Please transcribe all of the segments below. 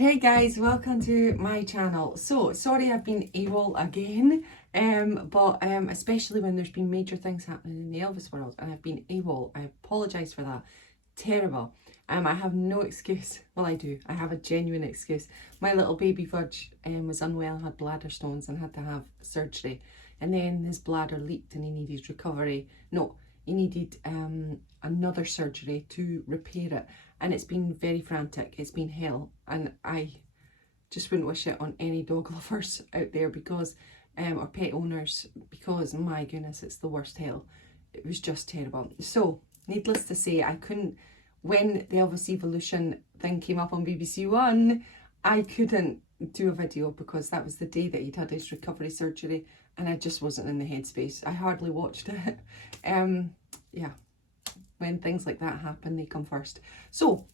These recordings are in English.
Hey guys, welcome to my channel. So sorry I've been AWOL again, but especially when there's been major things happening in the Elvis world and I've been AWOL. I apologise for that. Terrible. I have no excuse. Well, I do. I have a genuine excuse. My little baby Fudge was unwell, had bladder stones and had to have surgery. And then his bladder leaked and he needed recovery. No, he needed another surgery to repair it. And it's been very frantic. It's been hell. And I just wouldn't wish it on any dog lovers out there because, or pet owners, because my goodness, it's the worst hell. It was just terrible. So, needless to say, I couldn't, when the Elvis Evolution thing came up on BBC One, I couldn't do a video because that was the day that he'd had his recovery surgery and I just wasn't in the headspace. I hardly watched it. Yeah. When things like that happen, they come first. So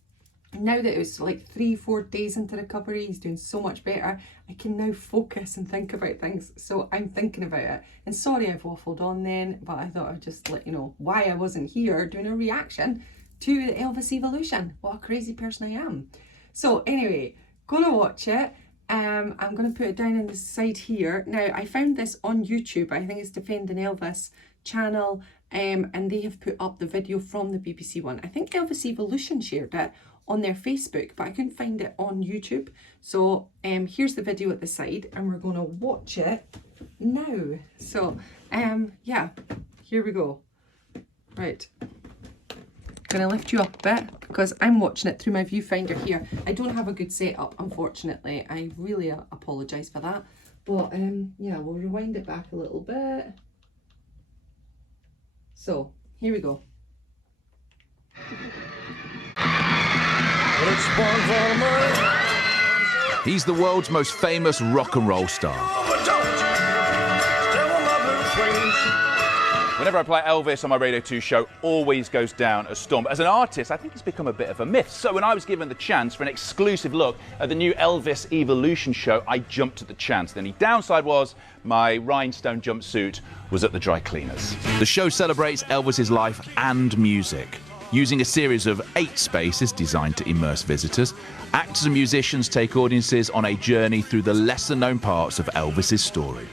now that it's like 3-4 days into recovery, he's doing so much better. I can now focus and think about things. So I'm thinking about it. And sorry I've waffled on then, but I thought I'd just let you know why I wasn't here doing a reaction to the Elvis Evolution. What a crazy person I am. So anyway, gonna watch it. I'm gonna put it down on the side here. Now I found this on YouTube. I think it's Defending Elvis channel. And they have put up the video from the BBC One. I think Elvis Evolution shared it on their Facebook, but I couldn't find it on YouTube. So here's the video at the side and we're going to watch it now. So yeah, here we go. Right. Going to lift you up a bit because I'm watching it through my viewfinder here. I don't have a good setup, unfortunately. I really apologise for that. But yeah, we'll rewind it back a little bit. So, here we go. He's the world's most famous rock and roll star. Whenever I play Elvis on my Radio 2 show, always goes down a storm. But as an artist, I think he's become a bit of a myth. So when I was given the chance for an exclusive look at the new Elvis Evolution show, I jumped at the chance. The only downside was my rhinestone jumpsuit was at the dry cleaners. The show celebrates Elvis's life and music. Using a series of 8 spaces designed to immerse visitors, actors and musicians take audiences on a journey through the lesser-known parts of Elvis's story.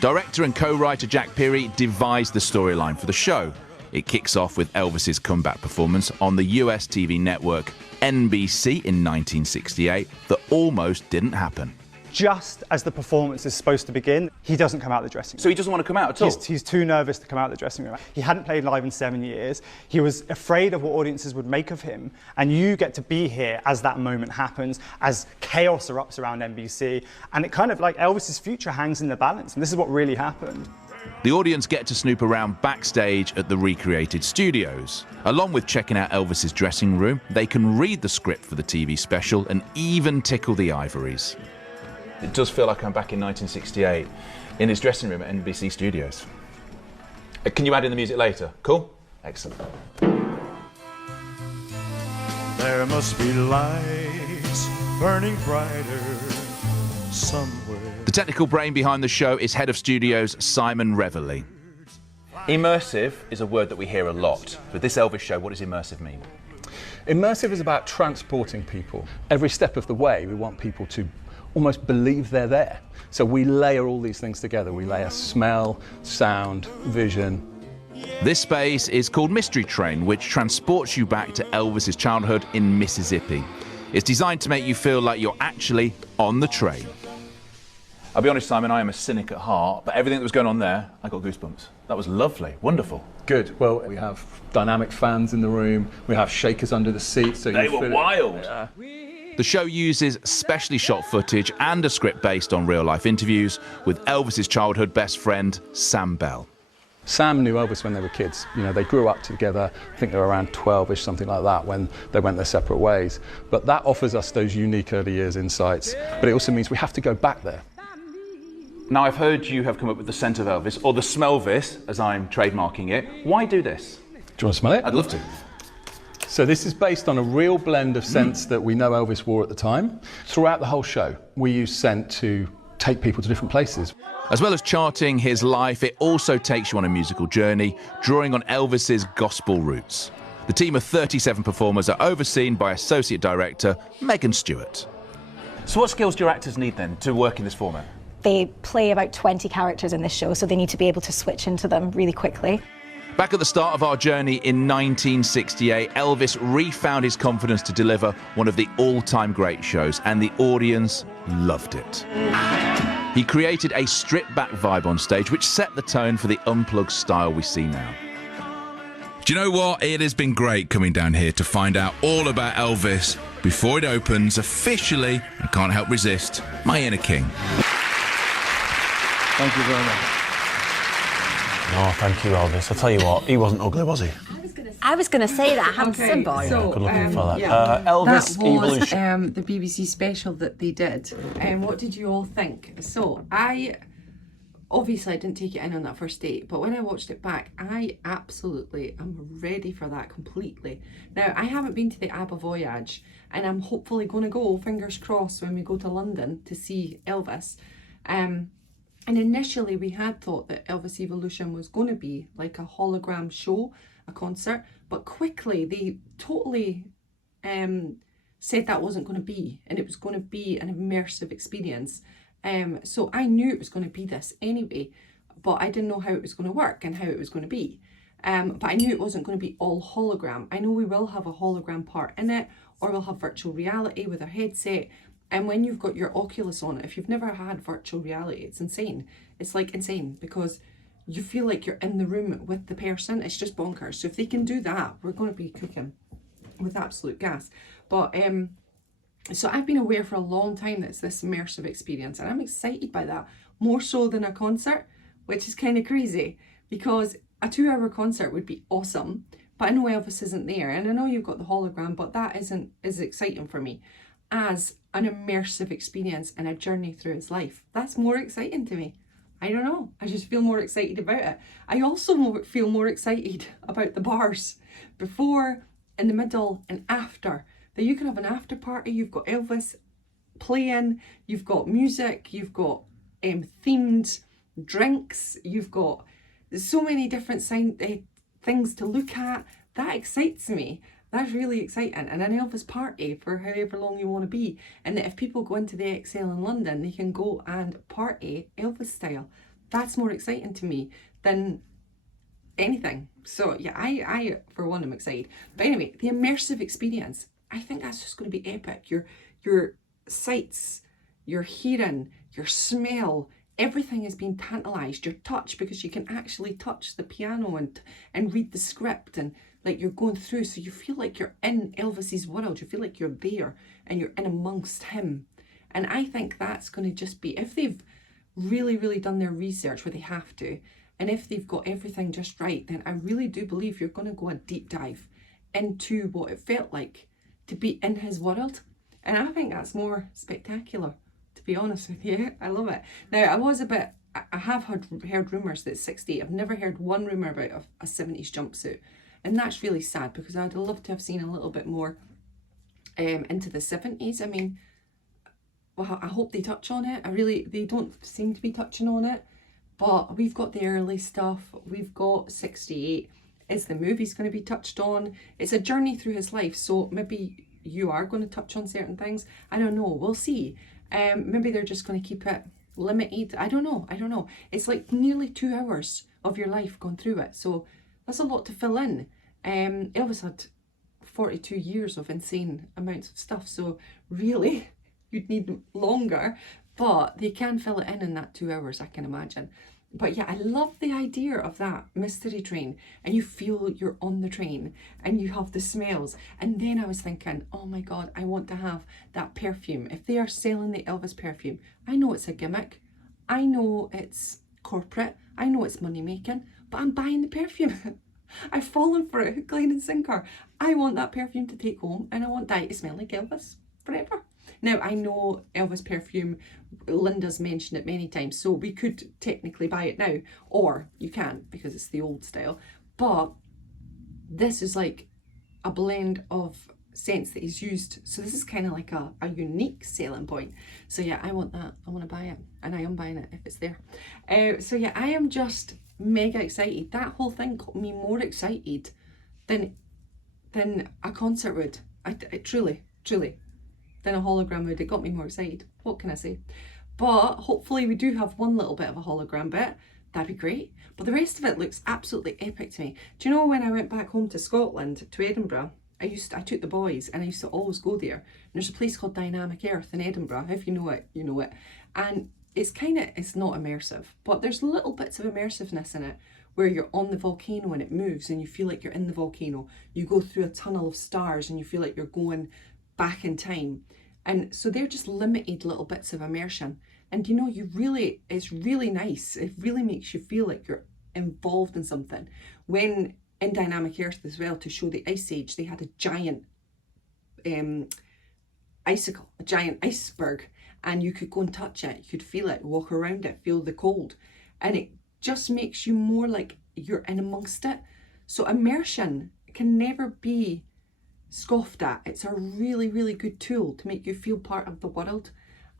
Director and co-writer Jack Peary devised the storyline for the show. It kicks off with Elvis's comeback performance on the US TV network NBC in 1968 that almost didn't happen. Just as the performance is supposed to begin, he doesn't come out of the dressing room. So he doesn't want to come out at all? He's too nervous to come out of the dressing room. He hadn't played live in 7 years. He was afraid of what audiences would make of him. And you get to be here as that moment happens, as chaos erupts around NBC. And it kind of like Elvis's future hangs in the balance. And this is what really happened. The audience get to snoop around backstage at the recreated studios. Along with checking out Elvis's dressing room, they can read the script for the TV special and even tickle the ivories. It does feel like I'm back in 1968 in his dressing room at NBC Studios. Can you add in the music later? Cool? Excellent. There must be lights burning brighter somewhere. The technical brain behind the show is head of studios Simon Reveley. Immersive is a word that we hear a lot. With this Elvis show, what does immersive mean? Immersive is about transporting people. Every step of the way, we want people to almost believe they're there. So we layer all these things together. We layer smell, sound, vision. This space is called Mystery Train, which transports you back to Elvis's childhood in Mississippi. It's designed to make you feel like you're actually on the train. I'll be honest, Simon, I am a cynic at heart, but everything that was going on there, I got goosebumps. That was lovely, wonderful. Good. Well, we have dynamic fans in the room. We have shakers under the seats. So They were wild. Yeah. The show uses specially shot footage and a script based on real-life interviews with Elvis's childhood best friend, Sam Bell. Sam knew Elvis when they were kids. You know, they grew up together. I think they were around 12-ish, something like that, when they went their separate ways. But that offers us those unique early years insights. But it also means we have to go back there. Now, I've heard you have come up with the scent of Elvis, or the smellvis, as I'm trademarking it. Why do this? Do you want to smell it? I'd love to. So this is based on a real blend of scents that we know Elvis wore at the time. Throughout the whole show, we use scent to take people to different places. As well as charting his life, it also takes you on a musical journey, drawing on Elvis's gospel roots. The team of 37 performers are overseen by Associate Director Megan Stewart. So what skills do your actors need then to work in this format? They play about 20 characters in this show, so they need to be able to switch into them really quickly. Back at the start of our journey in 1968, Elvis refound his confidence to deliver one of the all-time great shows, and the audience loved it. He created a stripped-back vibe on stage, which set the tone for the unplugged style we see now. Do you know what? It has been great coming down here to find out all about Elvis before it opens officially. I can't help resist my inner king. Thank you very much. Oh, thank you, Elvis. I'll tell you what, he wasn't ugly, was he? I was going to say that, handsome boy. So, Good looking fella. yeah. Elvis That was Evolution. the BBC special that they did. What did you all think? So I didn't take it in on that first date, but when I watched it back, I absolutely am ready for that completely. Now, I haven't been to the ABBA Voyage, and I'm hopefully going to go, fingers crossed, when we go to London to see Elvis. And initially we had thought that Elvis Evolution was going to be like a hologram show, a concert, but quickly they totally said that wasn't going to be, and it was going to be an immersive experience. So I knew it was going to be this anyway, but I didn't know how it was going to work and how it was going to be. But I knew it wasn't going to be all hologram. I know we will have a hologram part in it, or we'll have virtual reality with a headset. And when you've got your Oculus on, if you've never had virtual reality, it's insane. It's like insane because you feel like you're in the room with the person. It's just bonkers. So if they can do that, we're going to be cooking with absolute gas. But so I've been aware for a long time that it's this immersive experience, and I'm excited by that, more so than a concert, which is kind of crazy because a 2-hour concert would be awesome. But I know Elvis isn't there, and I know you've got the hologram, but that isn't as exciting for me as an immersive experience and a journey through his life. That's more exciting to me. I don't know, I just feel more excited about it. I also feel more excited about the bars before, in the middle and after. That you can have an after party, you've got Elvis playing, you've got music, you've got themed drinks, you've got so many different things to look at. That excites me. That's really exciting. And an Elvis party for however long you want to be. And that if people go into the XL in London, they can go and party Elvis style. That's more exciting to me than anything. So yeah, I for one am excited. But anyway, the immersive experience, I think that's just going to be epic. Your sights, your hearing, your smell, everything has been tantalised. Your touch, because you can actually touch the piano and read the script, and like you're going through, so you feel like you're in Elvis's world. You feel like you're there and you're in amongst him. And I think that's going to just be, if they've really, really done their research where they have to, and if they've got everything just right, then I really do believe you're going to go a deep dive into what it felt like to be in his world. And I think that's more spectacular, to be honest with you. I love it. Now, I have heard rumours that 68, I've never heard one rumour about a 70s jumpsuit. And that's really sad because I'd love to have seen a little bit more into the 70s. I mean, well, I hope they touch on it. They don't seem to be touching on it. But we've got the early stuff. We've got 68. Is the movie's going to be touched on? It's a journey through his life. So maybe you are going to touch on certain things. I don't know. We'll see. Maybe they're just going to keep it limited. I don't know. It's like nearly 2 hours of your life going through it. So that's a lot to fill in. Elvis had 42 years of insane amounts of stuff, so really you'd need longer, but they can fill it in that 2 hours, I can imagine. But yeah, I love the idea of that mystery train, and you feel you're on the train and you have the smells. And then I was thinking, oh my God, I want to have that perfume. If they are selling the Elvis perfume, I know it's a gimmick, I know it's corporate, I know it's money making, but I'm buying the perfume. I've fallen for it, hook, line and sinker. I want that perfume to take home, and I want that to smell like Elvis forever. Now, I know Elvis perfume, Linda's mentioned it many times, so we could technically buy it now, or you can't because it's the old style. But this is like a blend of scents that he's used, so this is kind of like a unique selling point. So yeah, I want that. I want to buy it, and I am buying it if it's there. So yeah, I am just mega excited. That whole thing got me more excited than a concert would. I truly. than a hologram would. It got me more excited. What can I say? But hopefully we do have one little bit of a hologram bit. That'd be great. But the rest of it looks absolutely epic to me. Do you know when I went back home to Scotland, to Edinburgh, I took the boys and I used to always go there. And there's a place called Dynamic Earth in Edinburgh. If you know it, you know it. And it's not immersive, but there's little bits of immersiveness in it where you're on the volcano and it moves and you feel like you're in the volcano. You go through a tunnel of stars and you feel like you're going back in time. And so they're just limited little bits of immersion. And you know, it's really nice. It really makes you feel like you're involved in something. When in Dynamic Earth as well, to show the Ice Age, they had a giant icicle, a giant iceberg, and you could go and touch it, you could feel it, walk around it, feel the cold. And it just makes you more like you're in amongst it. So immersion can never be scoffed at. It's a really, really good tool to make you feel part of the world.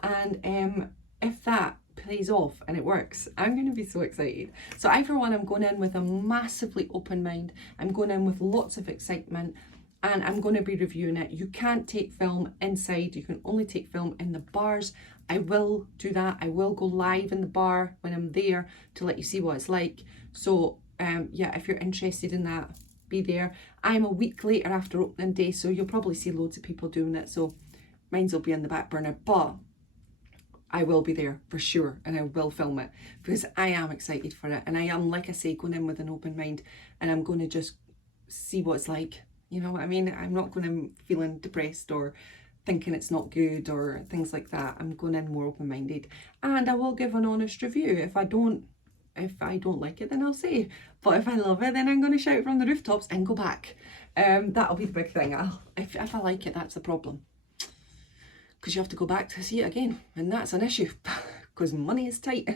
And if that plays off and it works, I'm going to be so excited. So I, for one, I'm going in with a massively open mind. I'm going in with lots of excitement, and I'm going to be reviewing it. You can't take film inside. You can only take film in the bars. I will do that. I will go live in the bar when I'm there to let you see what it's like. So yeah, if you're interested in that, be there. I'm a week later after opening day, so you'll probably see loads of people doing it. So mine's will be on the back burner, but I will be there for sure, and I will film it because I am excited for it. And I am, like I say, going in with an open mind, and I'm going to just see what it's like. You know what I mean? I'm not going to feeling depressed or thinking it's not good or things like that. I'm going in more open-minded, and I will give an honest review. If I don't like it, then I'll say. But if I love it, then I'm going to shout from the rooftops and go back. That'll be the big thing. If I like it, that's the problem. Because you have to go back to see it again, and that's an issue because money is tight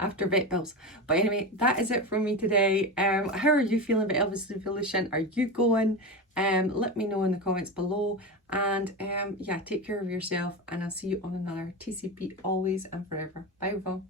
after vet bills. But anyway, that is it from me today. How are you feeling about Elvis Evolution? Are you going? Let me know in the comments below, and yeah, take care of yourself, and I'll see you on another TCP always and forever. Bye everyone.